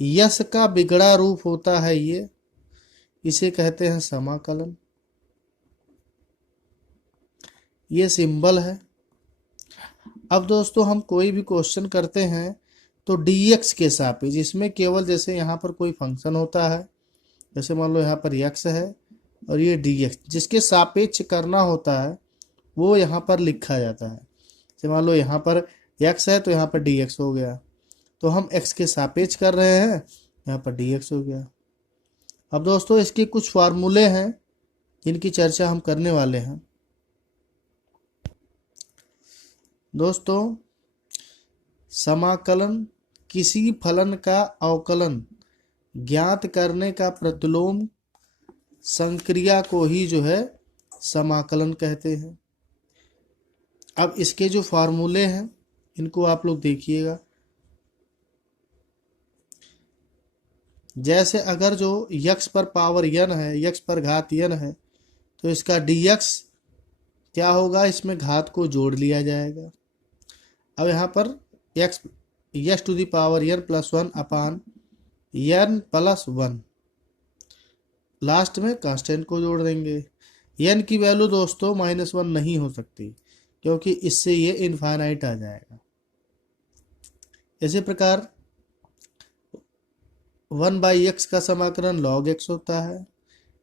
यश का बिगड़ा रूप होता है ये, इसे कहते हैं समाकलन। ये सिंबल है। अब दोस्तों हम कोई भी क्वेश्चन करते हैं तो dx के सापेक्ष, जिसमें केवल जैसे यहाँ पर कोई फंक्शन होता है, जैसे मान लो यहाँ पर x है और ये dx, जिसके सापेक्ष करना होता है वो यहाँ पर लिखा जाता है। जैसे मान लो यहाँ पर x है तो यहाँ पर dx हो गया, तो हम x के सापेक्ष कर रहे हैं, यहाँ पर dx हो गया। अब दोस्तों इसके कुछ फार्मूले हैं जिनकी चर्चा हम करने वाले हैं। दोस्तों समाकलन किसी फलन का अवकलन ज्ञात करने का प्रतिलोम संक्रिया को ही जो है समाकलन कहते हैं। अब इसके जो फार्मूले हैं इनको आप लोग देखिएगा। जैसे अगर जो x पर पावर n है, x पर घात n है, तो इसका dx क्या होगा, इसमें घात को जोड़ लिया जाएगा। अब यहाँ पर x to the power n plus 1 upon n plus 1, last में कांस्टेंट को जोड़ देंगे। n की वैल्यू दोस्तों -1 नहीं हो सकती, क्योंकि इससे ये इनफाइनाइट आ जाएगा। इसी प्रकार 1/x का समाकलन log x होता है,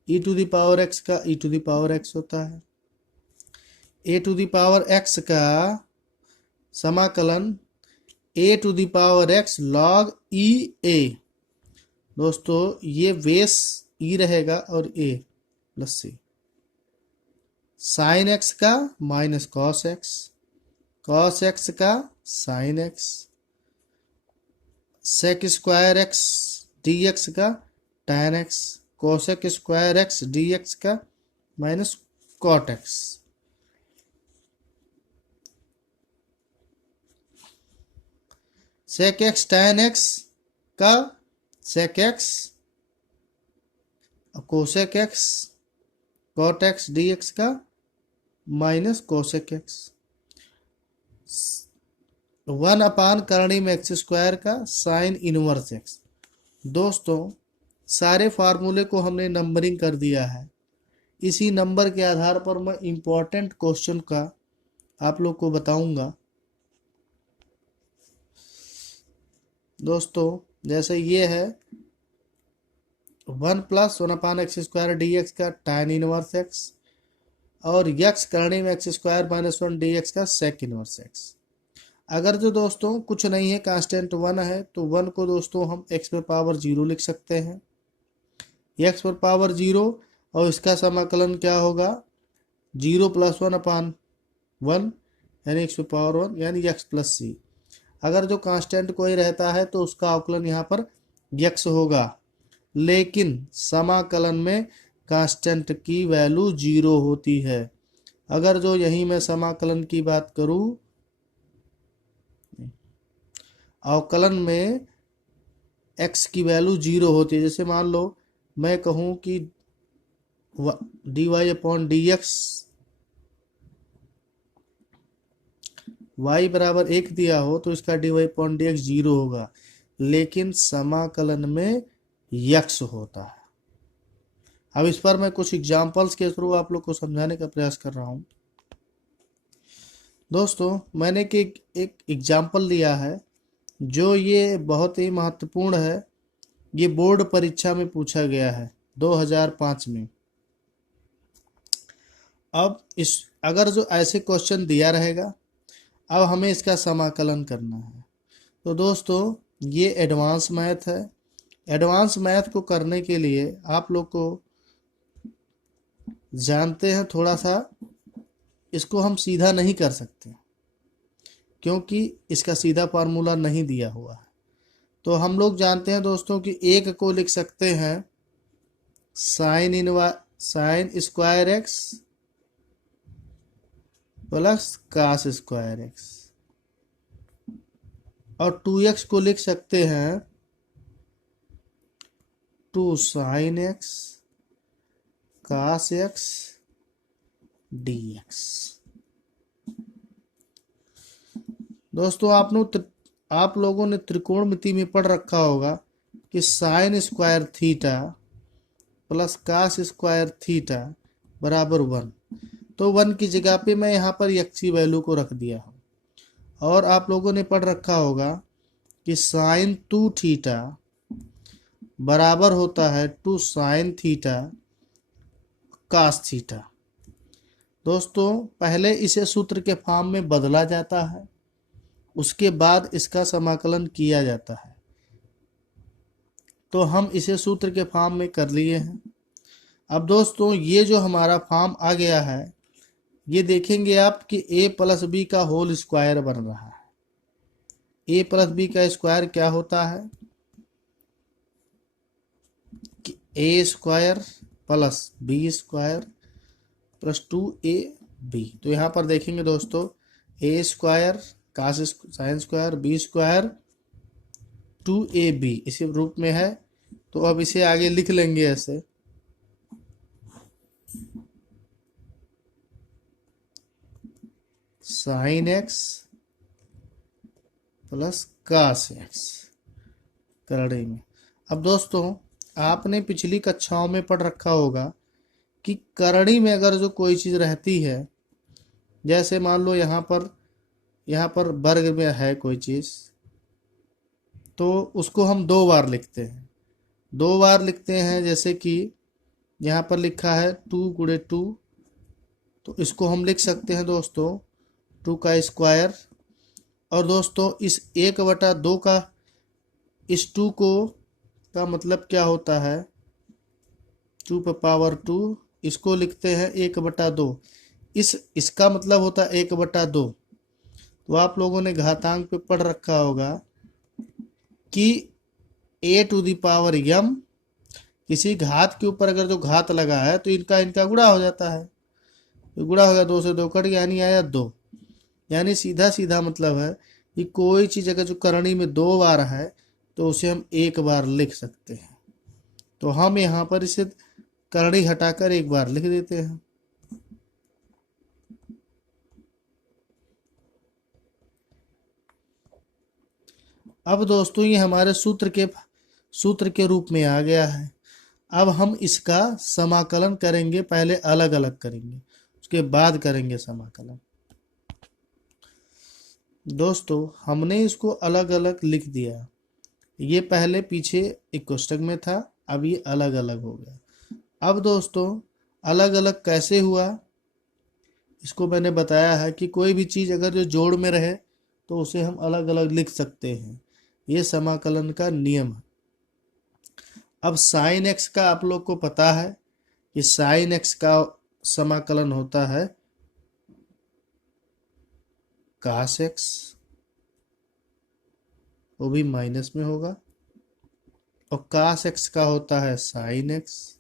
e to the power x का e to the power x होता है, a to the power x का समाकलन a to the power x log e a। दोस्तों ये बेस e रहेगा और a plus c। Sine x का माइनस कॉस x का sine x, sec square x dx का tan x, cosec square x dx का minus cot x। Sec x tan x का sec x, cosec x cot x dx का minus cosec x। 1 upon करणी में x square का sine inverse x। दोस्तों सारे फार्मूले को हमने नंबरिंग कर दिया है। इसी नंबर के आधार पर मैं इम्पोर्टेंट क्वेश्चन का आप लोग को बताऊंगा। दोस्तों जैसे ये है 1 प्लस 1 अपान एक्स स्क्वायर डी एक्स का tan इनवर्स x, और यक्स करणी में x square minus 1 D x का सेक इनवर्स x। अगर जो दोस्तों कुछ नहीं है, कांस्टेंट 1 है, तो 1 को दोस्तों हम x पर पावर 0 लिख सकते हैं, x पर पावर 0, और इसका समाकलन क्या होगा 0 प्लस 1 अपान 1 यानी x पर पावर 1 यानी x प्लस c। अगर जो कांस्टेंट कोई रहता है तो उसका अवकलन यहाँ पर x होगा, लेकिन समाकलन में कांस्टेंट की वैल्यू 0 होती है। अगर जो यही मैं समाकलन की बात करूं, अवकलन में x की वैल्यू 0 होती है। जैसे मान लो मैं कहूं कि dy upon D x y बराबर 1 दिया हो तो इसका dy अपॉन डी एक्स 0 होगा, लेकिन समाकलन में x होता है। अब इस पर मैं कुछ एग्जाम्पल्स के थ्रू आप लोग को समझाने का प्रयास कर रहा हूं। दोस्तों मैंने एक एग्जाम्पल दिया है जो ये बहुत ही महत्वपूर्ण है। ये बोर्ड परीक्षा में पूछा गया है 2005 में। अब इस अगर जो ऐसे क्वेश्चन दिया रहेगा, अब हमें इसका समाकलन करना है। तो दोस्तों ये एडवांस मैथ है। एडवांस मैथ को करने के लिए आप लोग को जानते हैं, थोड़ा सा इसको हम सीधा नहीं कर सकते क्योंकि इसका सीधा फार्मूला नहीं दिया हुआ है। तो हम लोग जानते हैं दोस्तों कि एक को लिख सकते हैं sine square x plus cos square x, और 2x को लिख सकते हैं 2 sine x cos x d x. दोस्तों आप लोगों ने त्रिकोणमिति में पढ़ रखा होगा कि sine square theta plus cos square theta बराबर 1। तो 1 की जगह पे मैं यहाँ पर x की वैल्यू को रख दिया हूँ। और आप लोगों ने पढ़ रखा होगा कि साइन 2 थीटा बराबर होता है 2 साइन थीटा कास थीटा। दोस्तों पहले इसे सूत्र के फॉर्म में बदला जाता है, उसके बाद इसका समाकलन किया जाता है। तो हम इसे सूत्र के फॉर्म में कर लिए हैं। अब दोस्तों ये जो हमारा फॉर्म आ गया है, ये देखेंगे आप कि a प्लस बी का होल स्क्वायर बन रहा है। a प्लस बी का स्क्वायर क्या होता है कि a square plus b square plus 2ab। तो यहाँ पर देखेंगे दोस्तों a square cos sine square b square 2ab इसी रूप में है। तो अब इसे आगे लिख लेंगे ऐसे, sine x plus cos x करड़ी में। अब दोस्तों आपने पिछली कक्षाओं में पढ़ रखा होगा कि करड़ी में अगर जो कोई चीज़ रहती है, जैसे मान लो यहाँ पर वर्ग में है कोई चीज़, तो उसको हम 2 बार लिखते हैं। 2 बार लिखते हैं, जैसे कि यहाँ पर लिखा है 2 गुणे 2, तो इसको हम लिख सकते हैं दोस्तों 2 का स्क्वायर। और दोस्तों इस 1/2 का, इस 2 को का मतलब क्या होता है 2 पे पावर 2, इसको लिखते हैं 1/2। इसका मतलब होता है 1/2। तो आप लोगों ने घातांक पे पढ़ रखा होगा कि a⁴m किसी घात के ऊपर अगर जो घात लगा है तो इनका इनका गुणा हो जाता है। तो गुणा हो गया, 2 से 2 कट गया, यानी आया 2। यानी सीधा सीधा मतलब है कि कोई चीज़ अगर जो करणी में 2 बार है तो उसे हम 1 बार लिख सकते हैं। तो हम यहाँ पर इसे करणी हटाकर 1 बार लिख देते हैं। अब दोस्तों ये हमारे सूत्र के रूप में आ गया है। अब हम इसका समाकलन करेंगे, पहले अलग अलग करेंगे, उसके बाद करेंगे समाकलन। दोस्तों हमने इसको अलग अलग लिख दिया, ये पहले पीछे एक कोष्टक में था, अब ये अलग अलग हो गया। अब दोस्तों अलग अलग कैसे हुआ इसको मैंने बताया है कि कोई भी चीज़ अगर जो जोड़ में रहे तो उसे हम अलग अलग लिख सकते हैं, ये समाकलन का नियम है। अब साइन एक्स का आप लोग को पता है कि साइन एक्स का समाकलन होता है कास एक्स, वो भी माइनस में होगा, और कास एक्स का होता है साइन एक्स,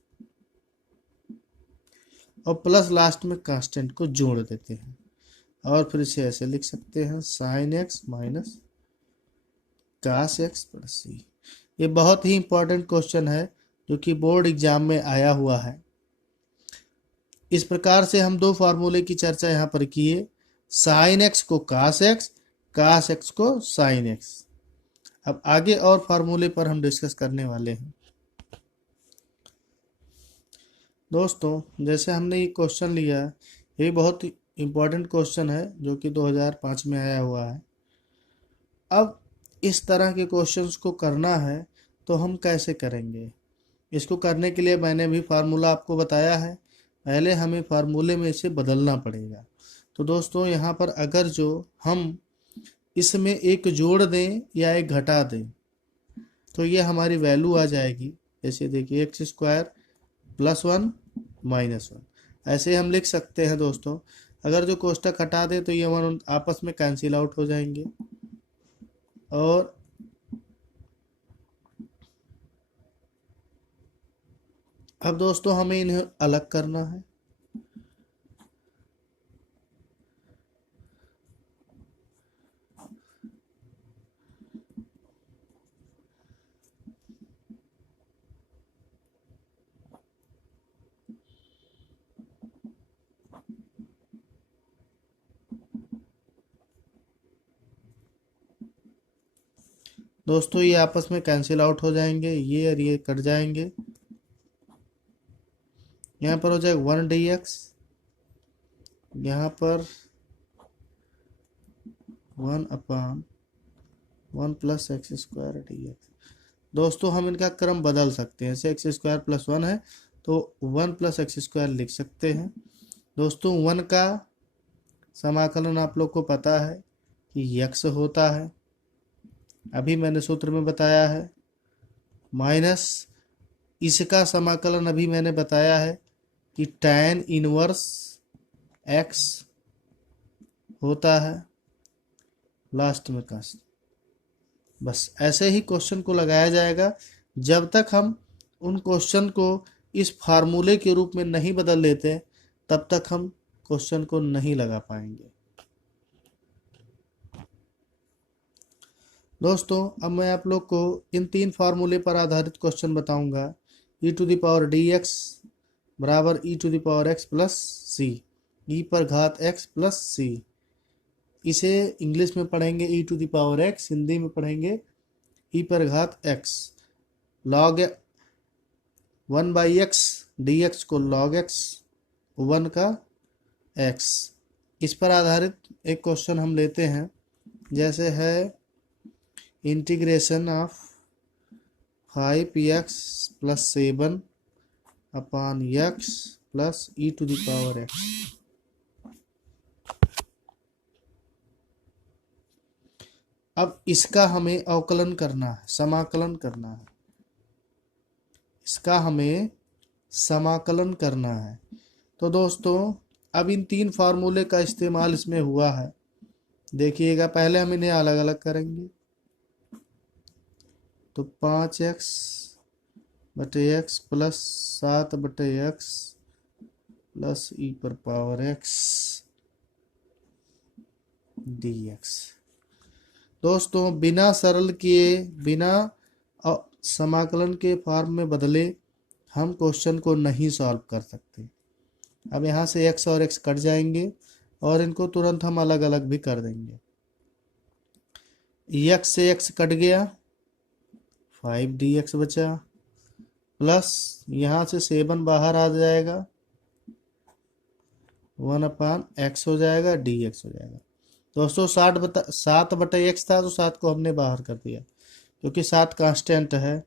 और प्लस लास्ट में कांस्टेंट को जोड़ देते हैं और फिर इसे ऐसे लिख सकते हैं sine x minus cos x plus c. ये बहुत ही इंपॉर्टेंट क्वेश्चन है जो कि बोर्ड एग्जाम में आया हुआ है। इस प्रकार से हम 2 फार्मूले की चर्चा यहाँ पर किए, साइन एक्स को कास एक्स को साइन एक्स। अब आगे और फार्मूले पर हम डिस्कस करने वाले हैं। दोस्तों जैसे हमने ये क्वेश्चन लिया, ये बहुत इंपॉर्टेंट क्वेश्चन है जो कि 2005 में आया हुआ है। अब इस तरह के क्वेश्चंस को करना है तो हम कैसे करेंगे, इसको करने के लिए मैंने भी फार्मूला आपको बताया है, पहले हमें फार्मूले में इसे बदलना पड़ेगा। तो दोस्तों यहाँ पर अगर जो हम इसमें एक जोड़ दें या एक घटा दें तो ये हमारी वैल्यू आ जाएगी। जैसे देखिए एक्स स्क्वायर प्लस 1 माइनस 1, ऐसे हम लिख सकते हैं दोस्तों। अगर जो कोष्टक हटा दे तो ये 1 आपस में कैंसिल आउट हो जाएंगे। और अब दोस्तों हमें इन्हें अलग करना है। दोस्तों ये आपस में कैंसिल आउट हो जाएंगे, ये और ये कट जाएंगे। यहाँ पर हो जाएगा 1 dx, यहाँ पर 1/1 + x² dx। दोस्तों हम इनका क्रम बदल सकते हैं, जैसे x² + 1 है तो 1 + x² लिख सकते हैं। दोस्तों 1 का समाकलन आप लोग को पता है कि x होता है, अभी मैंने सूत्र में बताया है, माइनस इसका समाकलन अभी मैंने बताया है कि tan इनवर्स x होता है, लास्ट में का। बस ऐसे ही क्वेश्चन को लगाया जाएगा। जब तक हम उन क्वेश्चन को इस फार्मूले के रूप में नहीं बदल लेते तब तक हम क्वेश्चन को नहीं लगा पाएंगे। दोस्तों अब मैं आप लोग को इन 3 फार्मूले पर आधारित क्वेश्चन बताऊंगा। e⁻dx बराबर e⁻x + c, e पर घात x + c। इसे इंग्लिश में पढ़ेंगे e⁻x, हिंदी में पढ़ेंगे e पर घात x। log 1/x dx को log x 1 का x। इस पर आधारित एक क्वेश्चन हम लेते हैं, जैसे है integration of 5x + 7 upon x + e⁻x। अब इसका हमें अवकलन करना है, समाकलन करना है, इसका हमें समाकलन करना है। तो दोस्तों अब इन 3 फार्मूले का इस्तेमाल इसमें हुआ है। देखिएगा, पहले हम इन्हें अलग अलग करेंगे। तो 5x बटे x + 7/x + e⁻x dx। दोस्तों बिना सरल किए, बिना समाकलन के फॉर्म में बदले हम क्वेश्चन को नहीं सॉल्व कर सकते। अब यहाँ से x और x कट जाएंगे और इनको तुरंत हम अलग अलग भी कर देंगे। x से x कट गया, 5dx बचा, प्लस यहाँ से 7 बाहर आ जाएगा, 1/x हो जाएगा, dx हो जाएगा। दोस्तों 7/x था तो 7 को हमने बाहर कर दिया क्योंकि 7 कांस्टेंट है,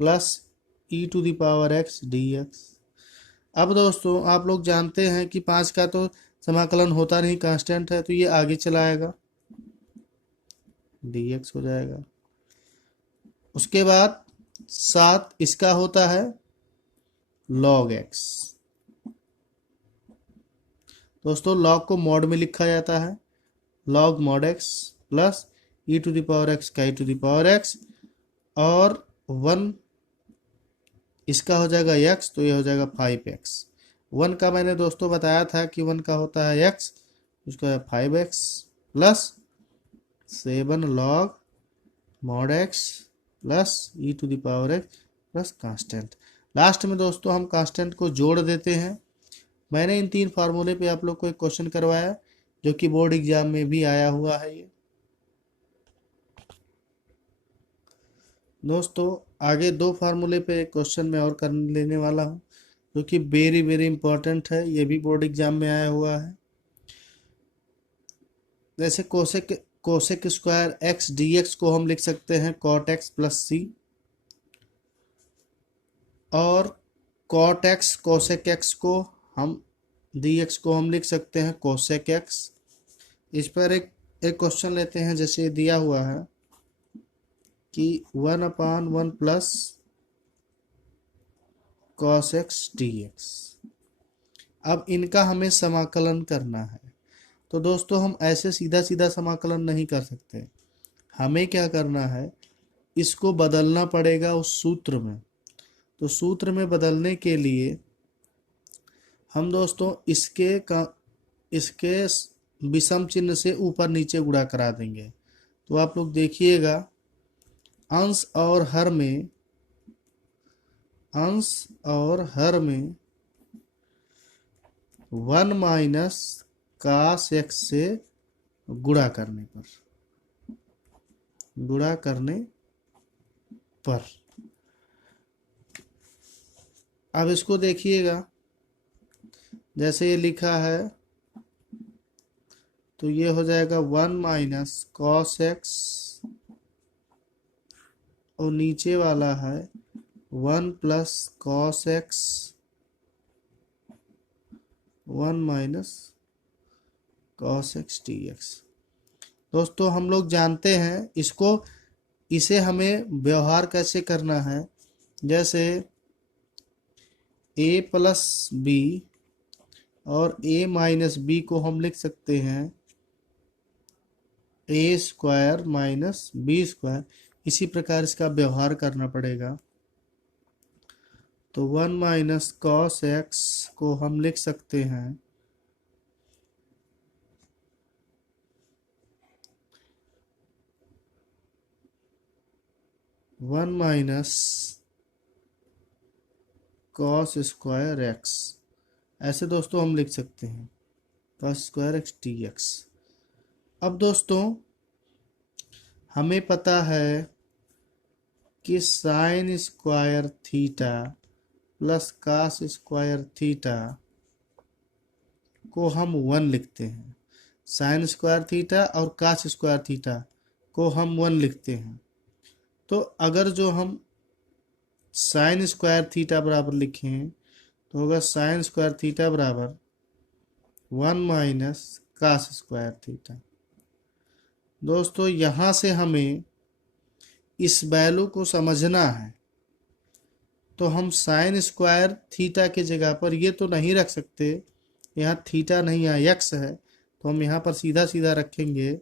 प्लस e⁻x dx। अब दोस्तों आप लोग जानते हैं कि 5 का तो समाकलन होता नहीं, कांस्टेंट है, तो ये आगे चला आएगा, dx हो जाएगा। उसके बाद 7 इसका होता है log x। दोस्तों log को मॉड में लिखा जाता है, log mod x plus e⁻x का e⁻x, और 1 इसका हो जाएगा x, तो ये हो जाएगा 5x। 1 का मैंने दोस्तों बताया था कि 1 का होता है x, उसका है 5x plus 7 log mod x plus e⁻x plus constant. Last में दोस्तों हम कांस्टेंट को जोड़ देते हैं। मैंने इन 3 फार्मूले पे आप लोग को एक क्वेश्चन करवाया जो कि बोर्ड एग्जाम में भी आया हुआ है। ये दोस्तों आगे 2 फार्मूले पे एक क्वेश्चन मैं और कर लेने वाला हूँ जो कि वेरी वेरी इंपॉर्टेंट है, ये भी बोर्ड एग्जाम में आया हुआ है। जैसे कोसेक स्क्वायर x dx को हम लिख सकते हैं cot x + c, और cot x कोसेक x को हम dx को हम लिख सकते हैं कोसेक x। इस पर एक क्वेश्चन लेते हैं, जैसे दिया हुआ है कि 1/1 प्लस cos x dx। अब इनका हमें समाकलन करना है। तो दोस्तों हम ऐसे सीधा सीधा समाकलन नहीं कर सकते, हमें क्या करना है, इसको बदलना पड़ेगा उस सूत्र में। तो सूत्र में बदलने के लिए हम दोस्तों इसके विषम चिन्ह से ऊपर नीचे गुणा करा देंगे। तो आप लोग देखिएगा, अंश और हर में 1 - cos x से गुणा करने पर गुणा करने पर। अब इसको देखिएगा, जैसे ये लिखा है तो ये हो जाएगा 1 माइनस कॉस एक्स, और नीचे वाला है 1 plus cos x 1 minus cos x d x. दोस्तों हम लोग जानते हैं इसको, इसे हमें व्यवहार कैसे करना है। जैसे a प्लस बी और a माइनस बी को हम लिख सकते हैं a square minus b square. इसी प्रकार इसका व्यवहार करना पड़ेगा। तो 1 माइनस कॉस एक्स को हम लिख सकते हैं 1 माइनस कॉस स्क्वायर एक्स। ऐसे दोस्तों हम लिख सकते हैं cos square x d x. अब दोस्तों हमें पता है कि sine square theta plus cos square theta को हम 1 लिखते हैं। साइन स्क्वायर थीटा और कास स्क्वायर थीटा को हम 1 लिखते हैं। तो अगर जो हम साइन स्क्वायर थीटा बराबर लिखें तो होगा साइन स्क्वायर थीटा बराबर 1 माइनस कास स्क्वायर थीटा। दोस्तों यहाँ से हमें इस वैल्यू को समझना है, तो हम साइन स्क्वायर थीटा की जगह पर ये तो नहीं रख सकते, यहाँ थीटा नहीं है एक्स है, तो हम यहाँ पर सीधा सीधा रखेंगे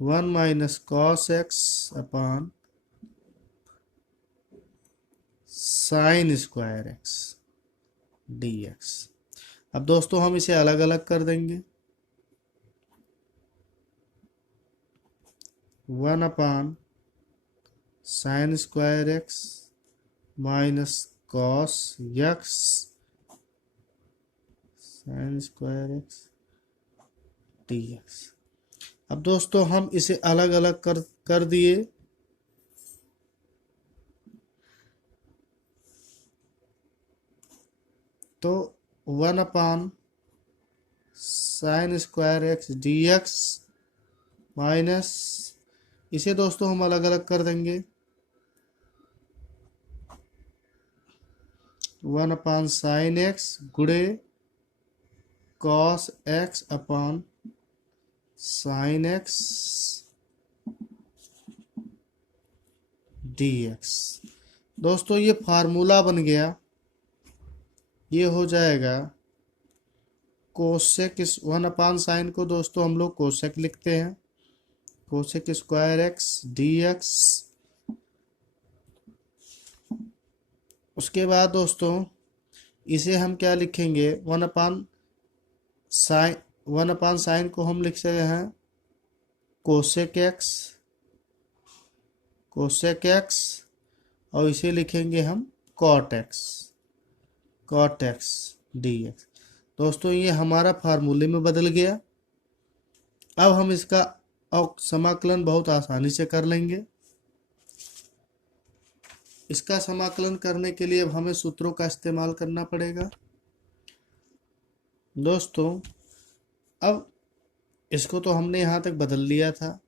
1 माइनस कॉस एक्स अपान sign square x d x. अब दोस्तों हम इसे अलग अलग कर देंगे। 1 अपान sign square x minus cos x sign square x d x. अब दोस्तों हम इसे अलग अलग कर दिए। तो 1 अपान sign square x d x minus, इसे दोस्तों हम अलग अलग कर देंगे 1 अपान साइन एक्स गुणे कॉस एक्स अपान साइन एक्स डी एक्स। दोस्तों ये फार्मूला बन गया, ये हो जाएगा कोसेक 1 अपान साइन को दोस्तों हम लोग कोसेक लिखते हैं, cosec square x d x. उसके बाद दोस्तों इसे हम क्या लिखेंगे 1 अपान साइन को हम लिख सकते हैं कोसेक एक्स और इसे लिखेंगे हम कॉट एक्स डी एक्स। दोस्तों ये हमारा फार्मूले में बदल गया। अब हम इसका समाकलन बहुत आसानी से कर लेंगे। इसका समाकलन करने के लिए अब हमें सूत्रों का इस्तेमाल करना पड़ेगा। दोस्तों अब इसको तो हमने यहाँ तक बदल लिया था।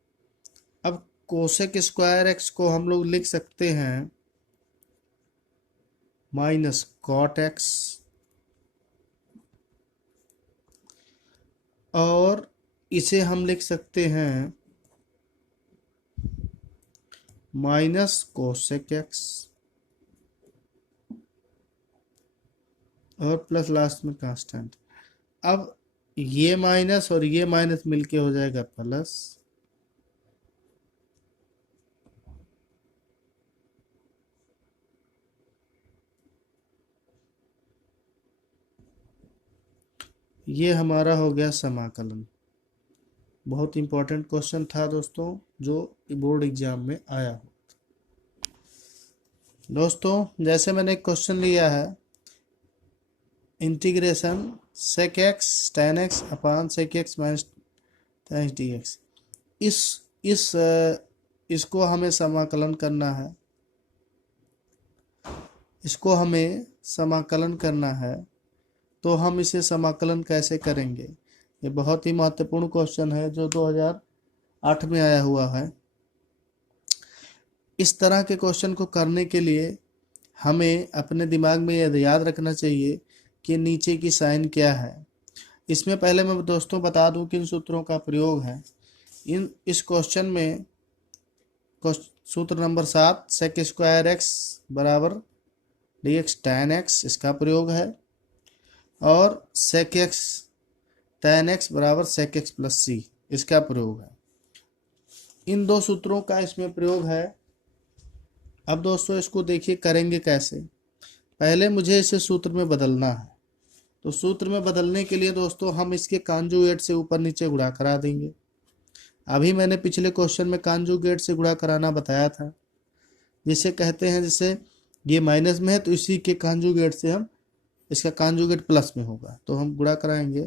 अब कोसेक स्क्वायर एक्स को हम लोग लिख सकते हैं माइनस कॉट एक्स, और इसे हम लिख सकते हैं माइनस कोसेक एक्स और प्लस लास्ट में कांस्टेंट। अब ये माइनस और ये माइनस मिलके हो जाएगा प्लस, ये हमारा हो गया समाकलन। बहुत इंपॉर्टेंट क्वेश्चन था दोस्तों जो बोर्ड एग्जाम में आया हो। दोस्तों जैसे मैंने एक क्वेश्चन लिया है integration sec x tan x upon sec x minus tan x d x. इसको हमें समाकलन करना है, इसको हमें समाकलन करना है। तो हम इसे समाकलन कैसे करेंगे? ये बहुत ही महत्वपूर्ण क्वेश्चन है जो 2008 में आया हुआ है। इस तरह के क्वेश्चन को करने के लिए हमें अपने दिमाग में यह याद रखना चाहिए कि नीचे की साइन क्या है। इसमें पहले मैं दोस्तों बता दूं किन सूत्रों का प्रयोग है। इस क्वेश्चन में सूत्र नंबर 7 सेक स्क्वायर एक्स बराबर डी एक्स टैन एक्स, इसका प्रयोग है। और सेक एक्स टैन एक्स बराबर सेक एक्स प्लस सी, इसका प्रयोग है। इन दो सूत्रों का इसमें प्रयोग है। अब दोस्तों इसको देखिए करेंगे कैसे। पहले मुझे इसे सूत्र में बदलना है। तो सूत्र में बदलने के लिए दोस्तों हम इसके कांजुगेट से ऊपर नीचे गुणा करा देंगे। अभी मैंने पिछले क्वेश्चन में कांजुगेट से गुणा कराना बताया था, जिसे कहते हैं, जैसे ये माइनस में है तो इसी के कांजुगेट से हम, इसका कांजुगेट प्लस में होगा तो हम गुणा कराएंगे।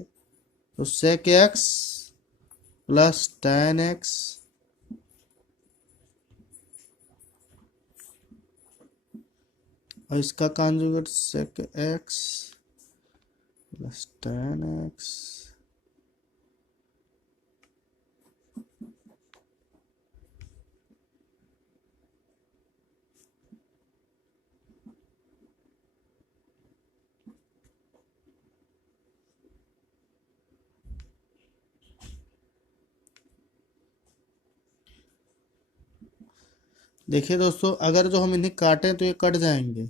तो sec x plus tan x और इसका conjugate sec x plus tan x. देखिए दोस्तों, अगर जो हम इन्हें काटें तो ये कट जाएंगे,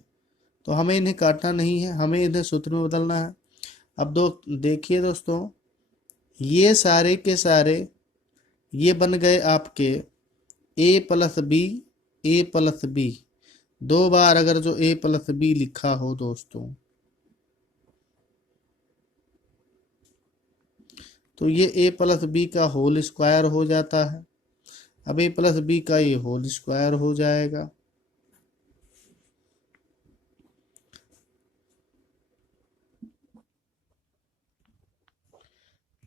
तो हमें इन्हें काटना नहीं है, हमें इन्हें सूत्र में बदलना है। अब देखिए दोस्तों, ये सारे के सारे ये बन गए आपके a plus b, a plus b. दो बार अगर जो a प्लस बी लिखा हो दोस्तों, तो ये a प्लस बी का होल स्क्वायर हो जाता है। अब a प्लस बी का ये होल स्क्वायर हो जाएगा।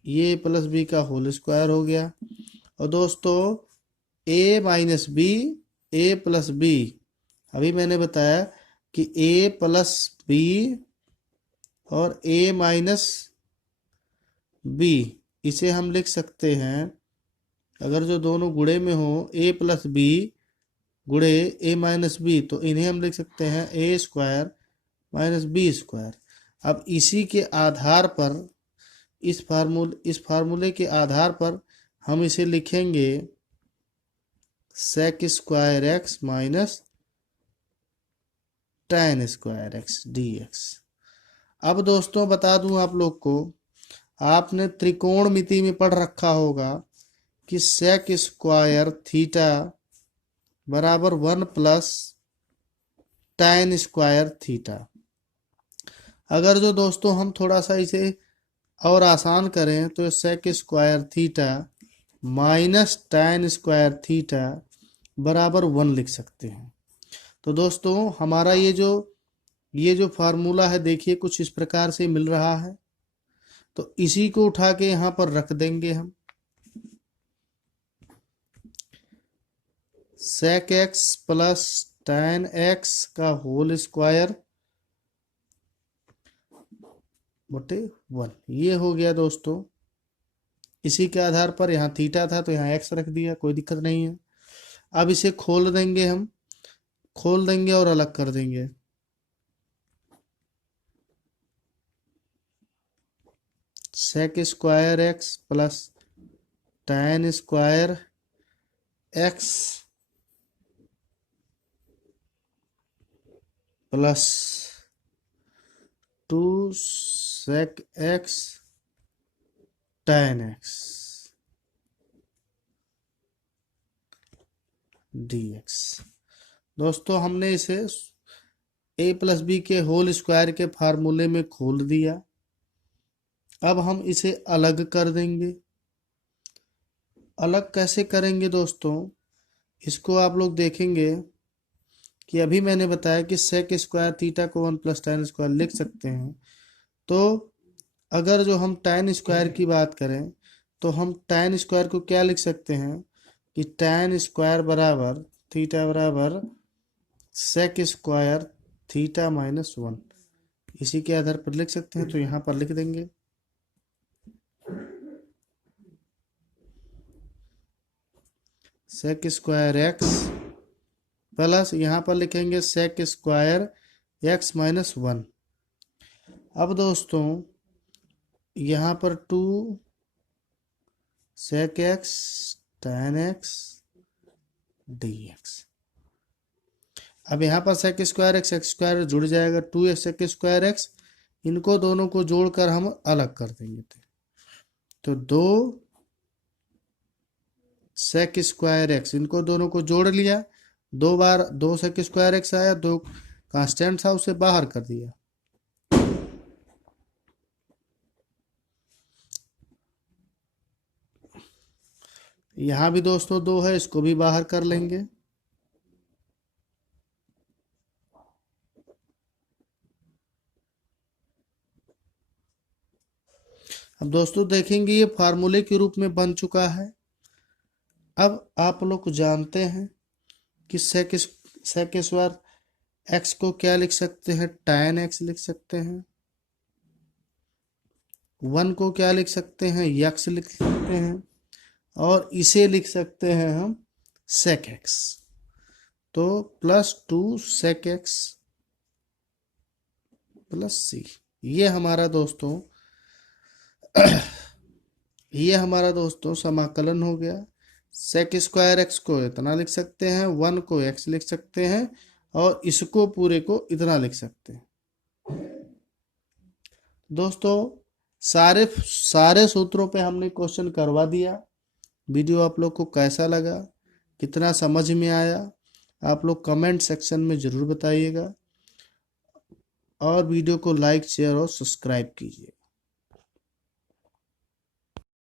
ये प्लस बी का होल स्क्वायर हो गया। और दोस्तों a minus b, a plus b, अभी मैंने बताया कि a प्लस बी और a माइनस बी, इसे हम लिख सकते हैं, अगर जो दोनों गुणे में हो a प्लस बी गुणे a माइनस बी, तो इन्हें हम लिख सकते हैं a square minus b square. अब इसी के आधार पर, इस फार्मूले के आधार पर हम इसे लिखेंगे sec square x minus tan square x d x. अब दोस्तों बता दूं आप लोग को, आपने त्रिकोणमिति में पढ़ रखा होगा कि सेक स्क्वायर थीटा बराबर 1 प्लस टैन स्क्वायर थीटा। अगर जो दोस्तों हम थोड़ा सा इसे और आसान करें तो sec square theta minus tan square theta बराबर 1 लिख सकते हैं। तो दोस्तों हमारा ये जो फार्मूला है, देखिए कुछ इस प्रकार से मिल रहा है। तो इसी को उठा के यहाँ पर रख देंगे हम। Sec x plus tan x का होल स्क्वायर बटे 1, ये हो गया दोस्तों। इसी के आधार पर यहाँ थीटा था तो यहाँ एक्स रख दिया, कोई दिक्कत नहीं है। अब इसे खोल देंगे हम, खोल देंगे और अलग कर देंगे। Sec square x plus tan square x plus 2 sec x tan x d x. दोस्तों हमने इसे a प्लस बी के होल स्क्वायर के फार्मूले में खोल दिया। अब हम इसे अलग कर देंगे। अलग कैसे करेंगे दोस्तों, इसको आप लोग देखेंगे कि अभी मैंने बताया कि सेक स्क्वायर थीटा को 1 प्लस टैन स्क्वायर लिख सकते हैं। तो अगर जो हम टैन स्क्वायर की बात करें तो हम tan स्क्वायर को क्या लिख सकते हैं कि tan स्क्वायर बराबर थीटा बराबर सेक स्क्वायर थीटा माइनस 1, इसी के आधार पर लिख सकते हैं। तो यहाँ पर लिख देंगे सेक स्क्वायर एक्स प्लस यहाँ पर लिखेंगे सेक स्क्वायर एक्स माइनस 1। अब दोस्तों यहाँ पर 2 sec x tan x dx। अब यहाँ पर सेक स्क्वायर एक्स स्क्वायर जुड़ जाएगा, 2 सेक स्क्वायर एक्स, इनको दोनों को जोड़कर हम अलग कर देंगे। तो 2 सेक स्क्वायर एक्स, इनको दोनों को जोड़ लिया, 2 बार 2 सेक स्क्वायर एक्स आया, 2 कांस्टेंट था उसे बाहर कर दिया। यहाँ भी दोस्तों 2 है, इसको भी बाहर कर लेंगे। अब दोस्तों देखेंगे ये फार्मूले के रूप में बन चुका है। अब आप लोग जानते हैं कि सेक स्क्वायर एक्स को क्या लिख सकते हैं, tan एक्स लिख सकते हैं। 1 को क्या लिख सकते हैं, यक्स लिख सकते हैं। और इसे लिख सकते हैं हम सेक एक्स। तो +2 सेक एक्स प्लस सी, ये हमारा दोस्तों समाकलन हो गया। सेक स्क्वायर एक्स को इतना लिख सकते हैं, 1 को एक्स लिख सकते हैं, और इसको पूरे को इतना लिख सकते हैं। दोस्तों सारे सूत्रों पे हमने क्वेश्चन करवा दिया। वीडियो आप लोग को कैसा लगा, कितना समझ में आया, आप लोग कमेंट सेक्शन में ज़रूर बताइएगा। और वीडियो को लाइक शेयर और सब्सक्राइब कीजिए।